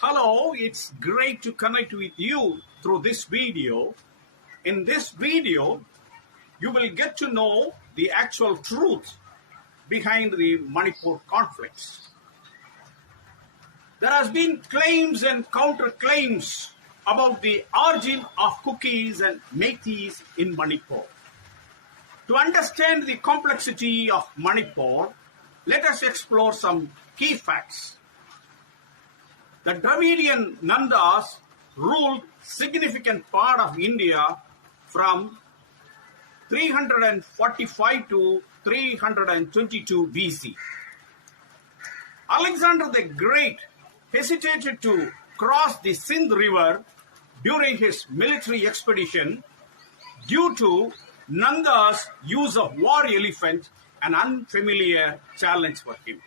Hello, it's great to connect with you through this video. In this video, you will get to know the actual truth behind the Manipur conflicts. There has been claims and counterclaims about the origin of Kukis and Meiteis in Manipur. To understand the complexity of Manipur, let us explore some key facts. The Dravidian Nandas ruled significant part of India from 345 to 322 BC. Alexander the Great hesitated to cross the Sindh River during his military expedition due to Nanda's use of war elephant, an unfamiliar challenge for him.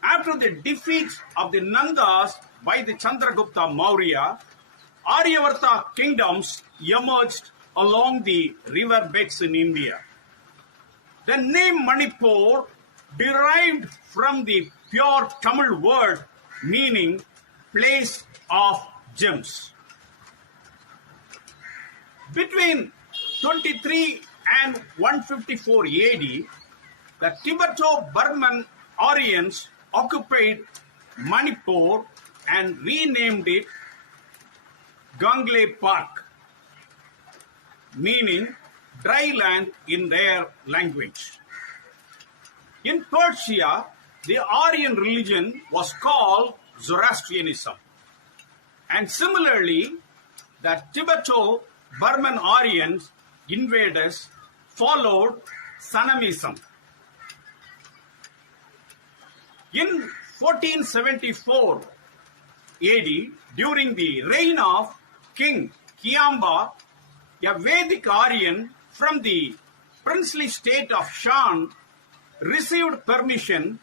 After the defeat of the Nandas by the Chandragupta Maurya, Aryavarta kingdoms emerged along the river beds in India. The name Manipur derived from the pure Tamil word meaning place of gems. Between 23 and 154 AD, the Tibeto-Burman Aryans occupied Manipur and renamed it Kangleipak, meaning dry land in their language. In Persia, the Aryan religion was called Zoroastrianism. And similarly, the Tibeto-Burman Aryans invaders followed Sanamism. In 1474 AD, during the reign of King Kiamba, a Vedic Aryan from the princely state of Shan received permission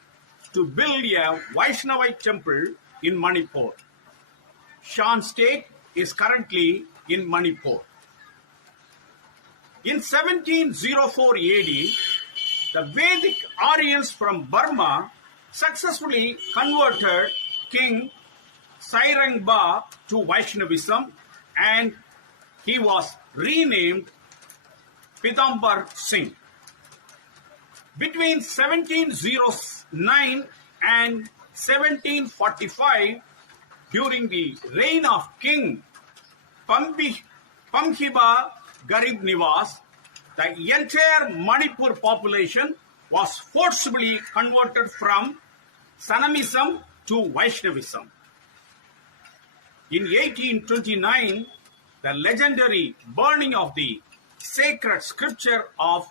to build a Vaishnavite temple in Manipur. Shan state is currently in Manipur. In 1704 AD, the Vedic Aryans from Burma successfully converted King Sairangba to Vaishnavism and he was renamed Pidambar Singh. Between 1709 and 1745, during the reign of King Pamhiba Garib Nivas, the entire Manipur population was forcibly converted from Sanamism to Vaishnavism. In 1829, the legendary burning of the sacred scripture of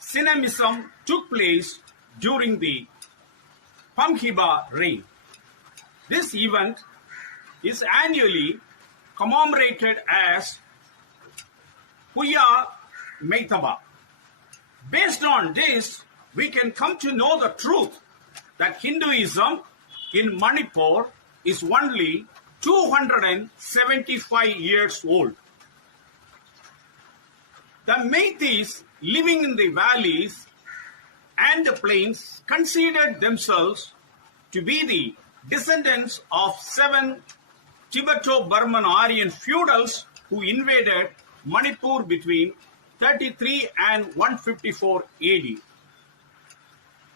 Sanamism took place during the Pamhiba reign. This event is annually commemorated as Puya Meitaba. Based on this, we can come to know the truth that Hinduism in Manipur is only 275 years old. The Meiteis living in the valleys and the plains considered themselves to be the descendants of 7 Tibeto-Burman Aryan feudals who invaded Manipur between 33 and 154 AD.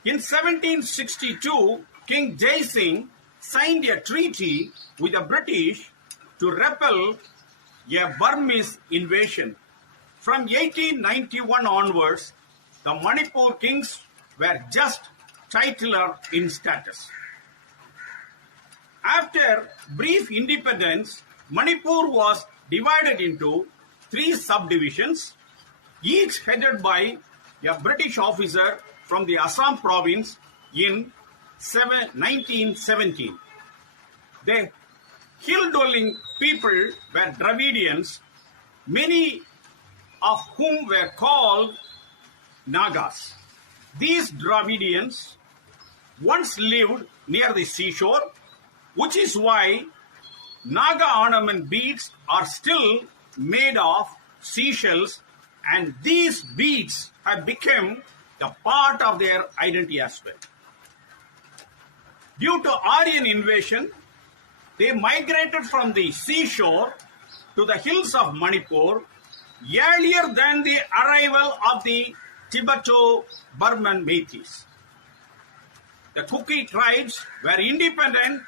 In 1762, King Jai Singh signed a treaty with the British to repel a Burmese invasion. From 1891 onwards, the Manipur kings were just titular in status. After brief independence, Manipur was divided into 3 subdivisions, each headed by a British officer from the Assam province in 1917. The hill-dwelling people were Dravidians, many of whom were called Nagas. These Dravidians once lived near the seashore, which is why Naga ornament beads are still made of seashells, and these beads have become the part of their identity as well. Due to Aryan invasion, They migrated from the seashore to the hills of Manipur earlier than the arrival of the Tibeto-Burman Meiteis. The Kuki tribes were independent,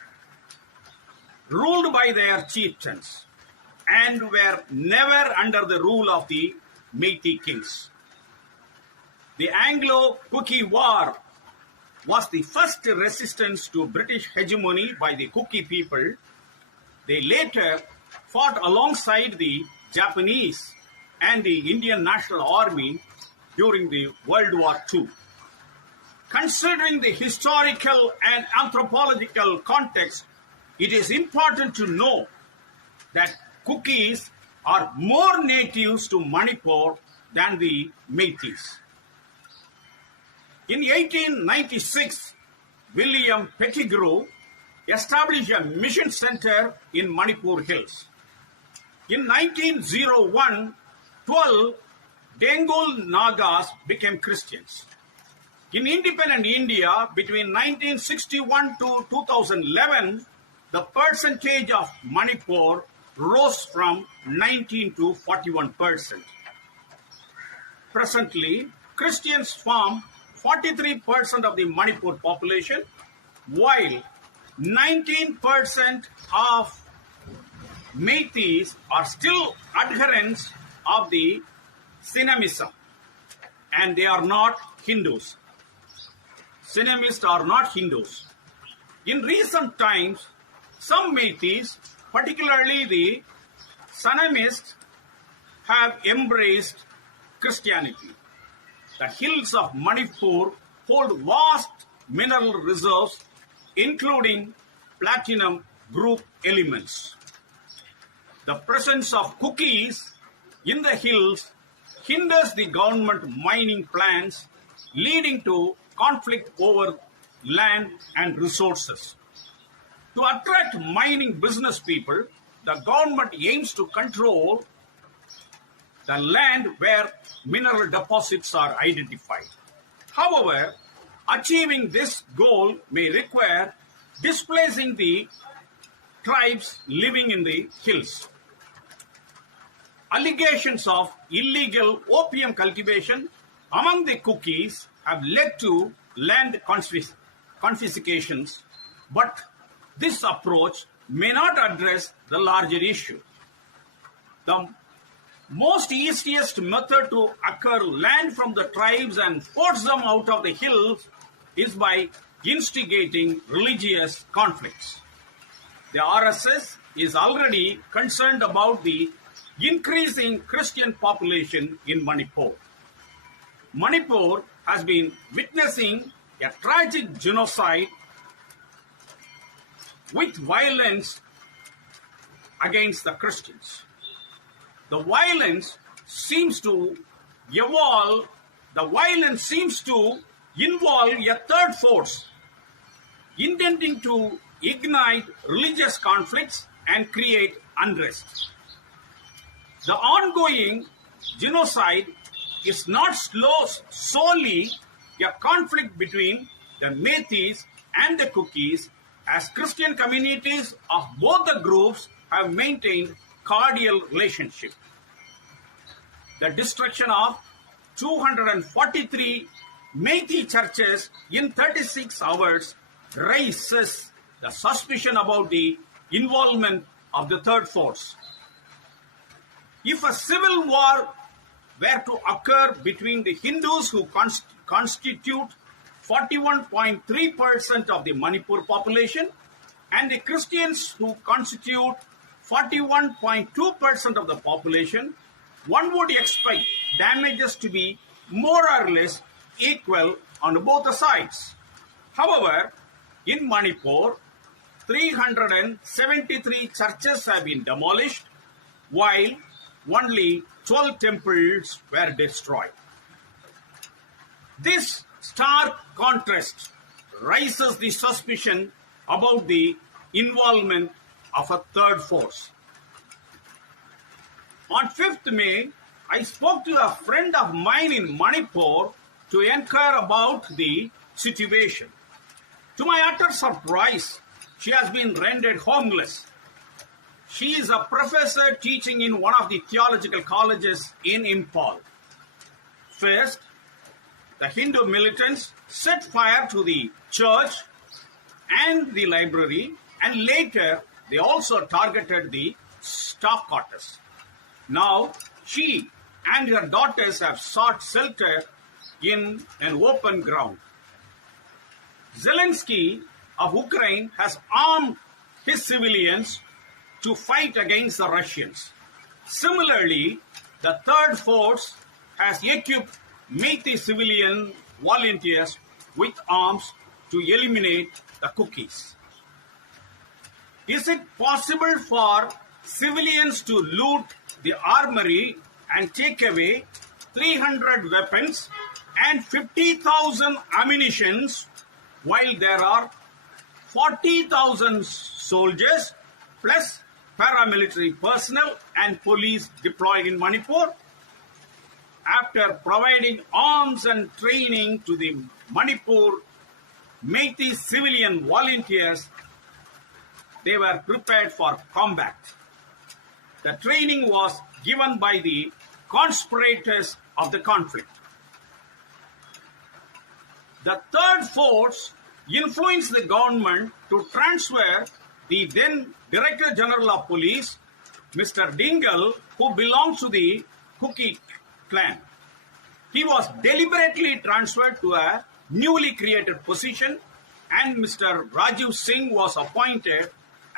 ruled by their chieftains, and were never under the rule of the Meitei kings. The Anglo-Kuki War was the first resistance to British hegemony by the Kuki people. They later fought alongside the Japanese and the Indian National Army during the World War II. Considering the historical and anthropological context, it is important to know that Kukis are more natives to Manipur than the Meiteis. In 1896, William Pettigrew established a mission center in Manipur Hills. In 1901, 12 Dengul Nagas became Christians. In independent India, between 1961 to 2011, the percentage of Manipur rose from 19 to 41%. Presently, Christians form 43% of the Manipur population, while 19% of Meiteis are still adherents of the Sinamism, and they are not Hindus. Sinamists are not Hindus. In recent times, some Meiteis, particularly the Sanamists, have embraced Christianity. The hills of Manipur hold vast mineral reserves, including platinum group elements. The presence of Kukis in the hills hinders the government mining plans, leading to conflict over land and resources. To attract mining business people, the government aims to control the land where mineral deposits are identified. However, achieving this goal may require displacing the tribes living in the hills. Allegations of illegal opium cultivation among the Kukis have led to land confiscations, but this approach may not address the larger issue. The most easiest method to acquire land from the tribes and force them out of the hills is by instigating religious conflicts. The RSS is already concerned about the increasing Christian population in Manipur. Manipur has been witnessing a tragic genocide with violence against the Christians. The violence seems to involve a third force intending to ignite religious conflicts and create unrest. The ongoing genocide is not solely a conflict between the Meiteis and the Kukis, as Christian communities of both the groups have maintained cordial relationship. The destruction of 243 Meitei churches in 36 hours raises the suspicion about the involvement of the third force. If a civil war were to occur between the Hindus, who constitute 41.3% of the Manipur population, and the Christians, who constitute 41.2% of the population, one would expect damages to be more or less equal on both the sides. However, in Manipur, 373 churches have been demolished, while only 12 temples were destroyed. This stark contrast raises the suspicion about the involvement of a third force. On 5th May, I spoke to a friend of mine in Manipur to inquire about the situation. To my utter surprise, she has been rendered homeless. She is a professor teaching in one of the theological colleges in Imphal. First, the Hindu militants set fire to the church and the library, and later they also targeted the staff quarters. Now, she and her daughters have sought shelter in an open ground. Zelensky of Ukraine has armed his civilians to fight against the Russians. Similarly, the third force has equipped Meiteis civilian volunteers with arms to eliminate the Kukis. Is it possible for civilians to loot the armory and take away 300 weapons and 50,000 ammunitions while there are 40,000 soldiers plus paramilitary personnel and police deployed in Manipur? After providing arms and training to the Manipur Meiteis civilian volunteers, they were prepared for combat. The training was given by the conspirators of the conflict. The third force influenced the government to transfer the then Director General of Police, Mr. Dingle, who belongs to the Kukis clan. He was deliberately transferred to a newly created position, and Mr. Rajiv Singh was appointed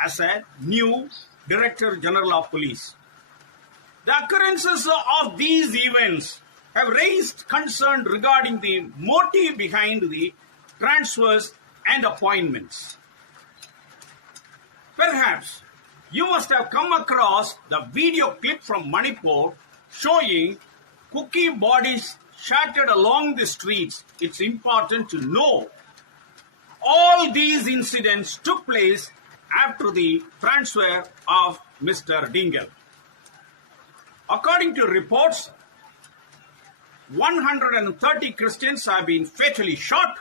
as a new Director General of Police. The occurrences of these events have raised concern regarding the motive behind the transfers and appointments. Perhaps you must have come across the video clip from Manipur showing Kuki bodies shattered along the streets. It's important to know all these incidents took place after the transfer of Mr. Dingle. According to reports, 130 Christians have been fatally shot,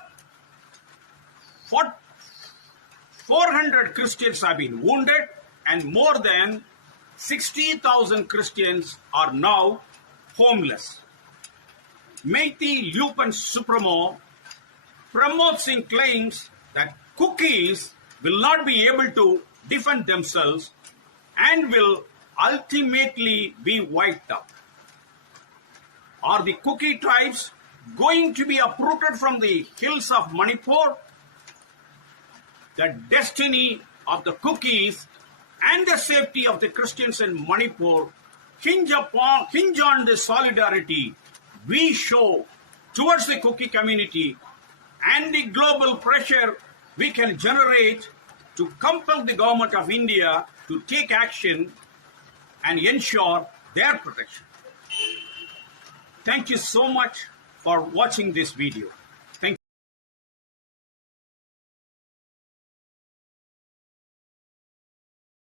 400 Christians have been wounded, and more than 60,000 Christians are now homeless. Meiteis Lupan Supremo promotes and claims that Kukis will not be able to defend themselves and will ultimately be wiped out. Are the Kuki tribes going to be uprooted from the hills of Manipur? The destiny of the Kukis and the safety of the Christians in Manipur hinge on the solidarity we show towards the Kuki community and the global pressure we can generate to compel the government of India to take action and ensure their protection. Thank you so much for watching this video.